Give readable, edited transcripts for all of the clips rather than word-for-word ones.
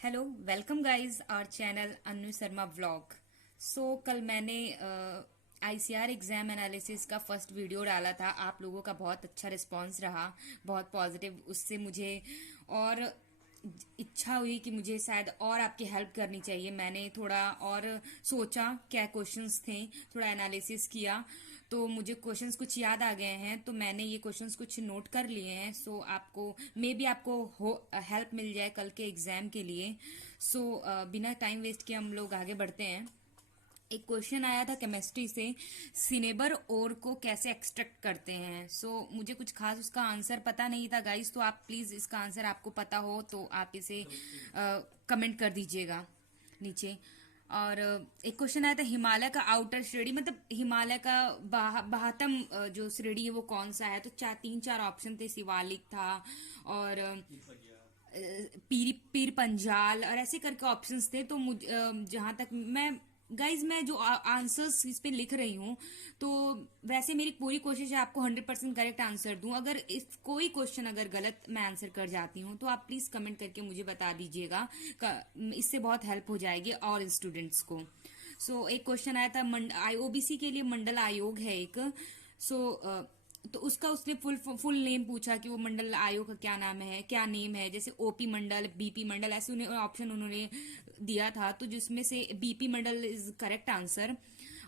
Hello welcome guys our channel Anu Sharma vlog. कल मैंने ICR exam analysis का फर्स्ट वीडियो डाला था। आप लोगों का बहुत अच्छा रिस्पांस रहा, बहुत पॉजिटिव। उससे मुझे और इच्छा हुई कि मुझे शायद और आपकी हेल्प करनी चाहिए। मैंने थोड़ा और सोचा क्या क्वेश्चंस थे, थोड़ा एनालिसिस किया तो मुझे क्वेश्चंस कुछ याद आ गए हैं, तो मैंने ये क्वेश्चंस कुछ नोट कर लिए हैं। आपको मे बी आपको हेल्प मिल जाए कल के एग्जाम के लिए। बिना टाइम वेस्ट किए हम लोग आगे बढ़ते हैं। एक क्वेश्चन आया था केमिस्ट्री से, सिनेबर ओर को कैसे एक्सट्रैक्ट करते हैं। मुझे कुछ खास उसका आंसर पता नहीं था गाइस, तो आप प्लीज इसका आंसर आपको पता हो तो आप इसे कमेंट कर दीजिएगा नीचे। और एक क्वेश्चन आया था हिमालय का आउटर श्रेणी, मतलब हिमालय का बाहतम जो श्रेणी है वो कौन सा है। तो तीन चार ऑप्शन थे, शिवालिक था और पीर पंजाल और ऐसे करके ऑप्शंस थे। तो मुझे जहां तक मैं जो आंसर्स इस पे लिख रही हूँ, तो वैसे मेरी पूरी कोशिश है आपको 100% करेक्ट आंसर दूं। अगर इस कोई क्वेश्चन अगर गलत मैं आंसर कर जाती हूँ तो आप प्लीज कमेंट करके मुझे बता दीजिएगा, इससे बहुत हेल्प हो जाएगी और स्टूडेंट्स को। एक क्वेश्चन आया था ओबीसी के लिए मंडल आयोग है एक। सो तो उसका उसने फुल नेम पूछा कि वो मंडल आयोग का क्या नाम है, क्या नेम है। जैसे ओपी मंडल, बीपी मंडल, ऐसे उन्हें ऑप्शन उन्होंने दिया था, तो जिसमें से BP Mandal is correct answer.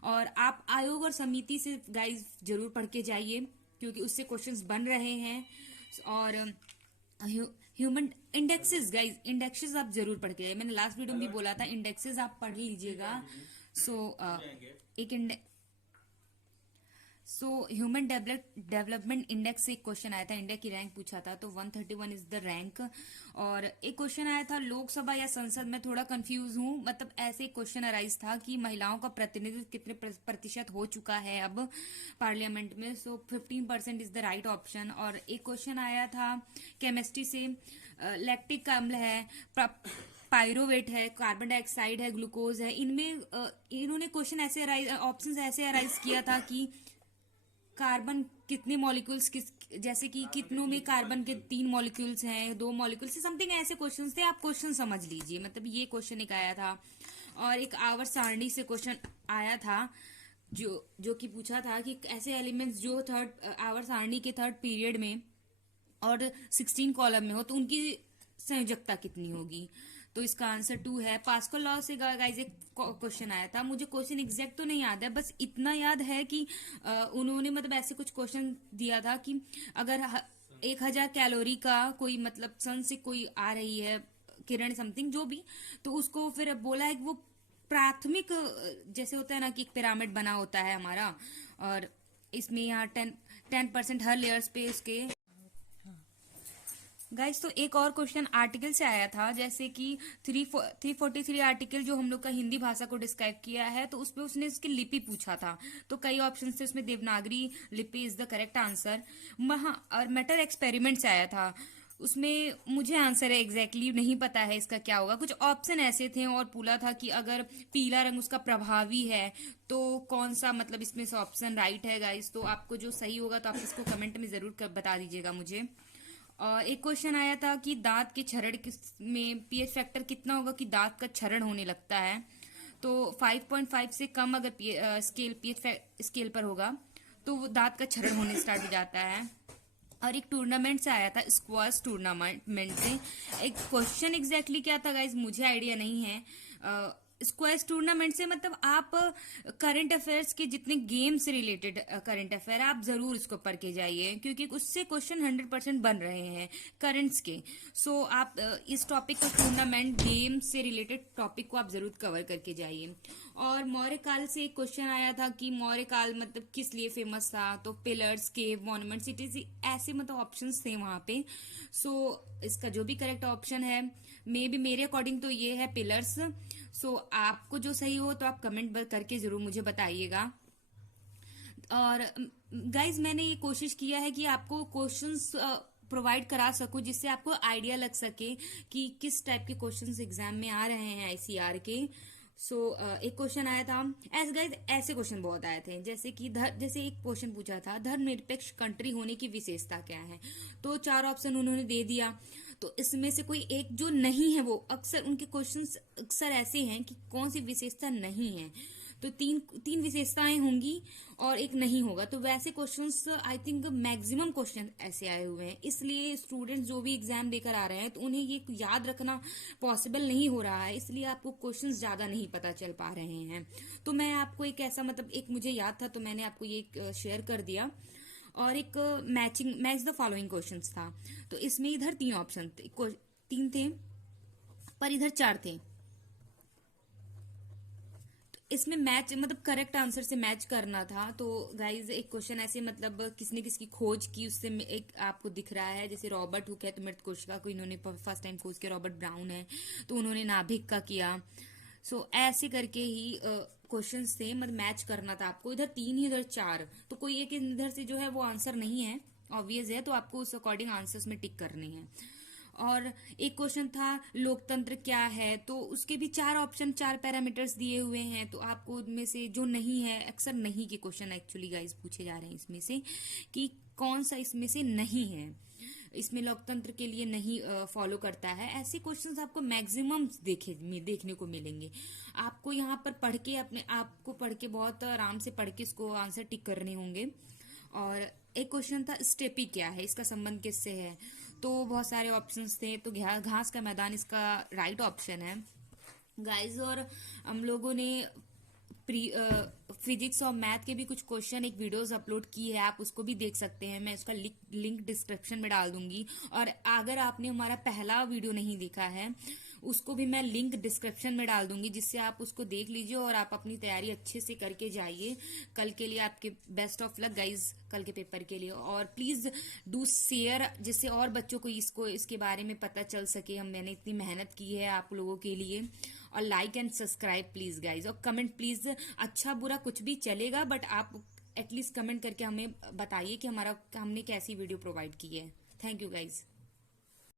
और आप आयोग और समिति से गाइज जरूर पढ़ के जाइए, क्योंकि उससे क्वेश्चंस बन रहे हैं। और ह्यूमन इंडेक्सेस गाइज, इंडेक्सेस आप जरूर पढ़ के जाइए। मैंने लास्ट वीडियो में भी बोला था इंडेक्सेस आप पढ़ लीजिएगा। सो एक ह्यूमन डेवलपमेंट इंडेक्स से एक क्वेश्चन आया था, इंडिया की रैंक पूछा था, तो 131 इज द रैंक। और एक क्वेश्चन आया था लोकसभा या संसद में, थोड़ा कंफ्यूज हूं, मतलब ऐसे क्वेश्चन अराइज था कि महिलाओं का प्रतिनिधित्व कितने प्रतिशत हो चुका है अब पार्लियामेंट में। 15% इज द राइट ऑप्शन। और एक क्वेश्चन आया था केमिस्ट्री से, लैक्टिक अम्ल है, पायरोवेट है, कार्बन डाइऑक्साइड है, ग्लूकोज है। इनमें इन्होंने क्वेश्चन ऐसे ऑप्शन ऐसे अराइज किया था कि कार्बन कितने मॉलिक्यूल्स जैसे कि कितनों में कार्बन के 3 मॉलिक्यूल्स हैं, 2 मॉलिक्यूल्स, समथिंग ऐसे क्वेश्चंस थे। आप क्वेश्चन समझ लीजिए, मतलब ये क्वेश्चन एक आया था। और एक आवर्त सारणी से क्वेश्चन आया था, जो कि पूछा था कि ऐसे एलिमेंट्स जो थर्ड आवर्त सारणी के थर्ड पीरियड में और 16 कॉलम में हो तो उनकी संयोजकता कितनी होगी। तो इसका आंसर 2 है। पास्कल लॉ से गाइज एक क्वेश्चन आया था, मुझे क्वेश्चन एग्जैक्ट तो नहीं याद है, बस इतना याद है कि उन्होंने मतलब ऐसे कुछ क्वेश्चन दिया था कि अगर 1000 कैलोरी का कोई मतलब सन से कोई आ रही है किरण समथिंग जो भी, तो उसको फिर बोला है कि वो प्राथमिक, जैसे होता है ना कि एक पिरामिड बना होता है हमारा, और इसमें यहाँ 10% हर लेयर्स पे उसके गाइस। तो एक और क्वेश्चन आर्टिकल से आया था, जैसे कि 343 आर्टिकल जो हम लोग का हिंदी भाषा को डिस्क्राइब किया है, तो उसमें उसने इसकी लिपि पूछा था। तो कई ऑप्शन थे उसमें, देवनागरी लिपि इज द करेक्ट आंसर। और मेटल एक्सपेरिमेंट से आया था, उसमें मुझे आंसर है एग्जैक्टली नहीं पता है इसका क्या होगा। कुछ ऑप्शन ऐसे थे और बोला था कि अगर पीला रंग उसका प्रभावी है तो कौन सा, मतलब इसमें से ऑप्शन राइट है गाइस। तो आपको जो सही होगा तो आप इसको कमेंट में जरूर बता दीजिएगा मुझे। और एक क्वेश्चन आया था कि दांत के क्षरण में पीएच फैक्टर कितना होगा कि दांत का क्षरण होने लगता है। तो 5.5 से कम अगर पीएच स्केल पर होगा तो वो दांत का क्षरण होने स्टार्ट हो जाता है। और एक टूर्नामेंट से आया था, स्क्वाश टूर्नामेंट से एक क्वेश्चन एग्जैक्टली क्या था गाइज मुझे आइडिया नहीं है। स्क्वाश टूर्नामेंट से मतलब आप करंट अफेयर्स के जितने गेम से रिलेटेड करंट अफेयर आप जरूर इसको पढ़ के जाइए, क्योंकि उससे क्वेश्चन 100% बन रहे हैं करंट्स के। आप इस टॉपिक को, टूर्नामेंट गेम से रिलेटेड टॉपिक को आप जरूर कवर करके जाइए। और मौर्य काल से एक क्वेश्चन आया था कि मौर्य काल मतलब किस लिए फेमस था। तो पिलर्स, केव, मॉन्यूमेंट, सिटीज, ऐसे मतलब ऑप्शंस थे वहां पे। इसका जो भी करेक्ट ऑप्शन है, मे बी मेरे अकॉर्डिंग तो ये है पिलर्स। आपको जो सही हो तो आप कमेंट करके जरूर मुझे बताइएगा। और गाइज मैंने ये कोशिश किया है कि आपको क्वेश्चंस प्रोवाइड करा सकूं, जिससे आपको आइडिया लग सके कि किस टाइप के क्वेश्चंस एग्जाम में आ रहे हैं आईसीआर के। एक क्वेश्चन आया था, ऐसे गाइज ऐसे क्वेश्चन बहुत आए थे, जैसे कि जैसे एक क्वेश्चन पूछा था धर्मनिरपेक्ष कंट्री होने की विशेषता क्या है। तो 4 ऑप्शन उन्होंने दे दिया। तो इसमें से कोई एक जो नहीं है, वो अक्सर उनके क्वेश्चंस अक्सर ऐसे हैं कि कौन सी विशेषता नहीं है, तो तीन तीन विशेषताएं होंगी और एक नहीं होगा। तो वैसे questions I think maximum question ऐसे आए हुए हैं, इसलिए स्टूडेंट्स जो भी एग्जाम देकर आ रहे हैं तो उन्हें ये याद रखना पॉसिबल नहीं हो रहा है, इसलिए आपको क्वेश्चंस ज्यादा नहीं पता चल पा रहे हैं। तो मैं आपको एक ऐसा मतलब एक मुझे याद था तो मैंने आपको ये शेयर कर दिया। और एक मैच द फॉलोइंग क्वेश्चंस था, तो इसमें इधर तीन ऑप्शन थे, तीन थे पर इधर चार थे। इसमें मैच मतलब करेक्ट आंसर से मैच करना था। तो गाइज एक क्वेश्चन ऐसे मतलब किसने किसकी खोज की उससे एक आपको दिख रहा है, जैसे रॉबर्ट हुक है तो मृत कोशिका को इन्होंने फर्स्ट टाइम खोज किया, रॉबर्ट ब्राउन है तो उन्होंने नाभिक का किया। सो ऐसे करके ही क्वेश्चन थे, मतलब मैच करना था आपको, इधर तीन ही इधर चार, तो कोई एक इधर से जो है वो आंसर नहीं है, ऑब्वियस है, तो आपको उस अकॉर्डिंग आंसर्स में टिक करनी है। और एक क्वेश्चन था लोकतंत्र क्या है, तो उसके भी चार ऑप्शन, चार पैरामीटर्स दिए हुए हैं, तो आपको उनमें से जो नहीं है, अक्सर नहीं के क्वेश्चन एक्चुअली गाइस पूछे जा रहे हैं इसमें से कि कौन सा इसमें से नहीं है, इसमें लोकतंत्र के लिए नहीं फॉलो करता है। ऐसे क्वेश्चंस आपको मैक्सिमम देखने को मिलेंगे। आपको यहाँ पर पढ़ के अपने आप को पढ़ के बहुत आराम से पढ़ के इसको आंसर टिक करने होंगे। और एक क्वेश्चन था स्टेपी क्या है, इसका संबंध किससे है, तो बहुत सारे ऑप्शंस थे, तो घास का मैदान इसका राइट ऑप्शन है गाइस। और हम लोगों ने फिजिक्स और मैथ के भी कुछ क्वेश्चन एक वीडियोस अपलोड की है, आप उसको भी देख सकते हैं, मैं उसका लिंक डिस्क्रिप्शन में डाल दूंगी। और अगर आपने हमारा पहला वीडियो नहीं देखा है उसको भी मैं लिंक डिस्क्रिप्शन में डाल दूंगी, जिससे आप उसको देख लीजिए और आप अपनी तैयारी अच्छे से करके जाइए। कल के लिए आपके बेस्ट ऑफ लक गाइज, कल के पेपर के लिए। और प्लीज डू शेयर, जिससे और बच्चों को इसके बारे में पता चल सके, मैंने इतनी मेहनत की है आप लोगों के लिए। और like and subscribe please guys, और कमेंट प्लीज, अच्छा बुरा कुछ भी चलेगा बट आप एटलीस्ट कमेंट करके हमें बताइए कि हमने कैसी वीडियो प्रोवाइड की है। Thank you guys.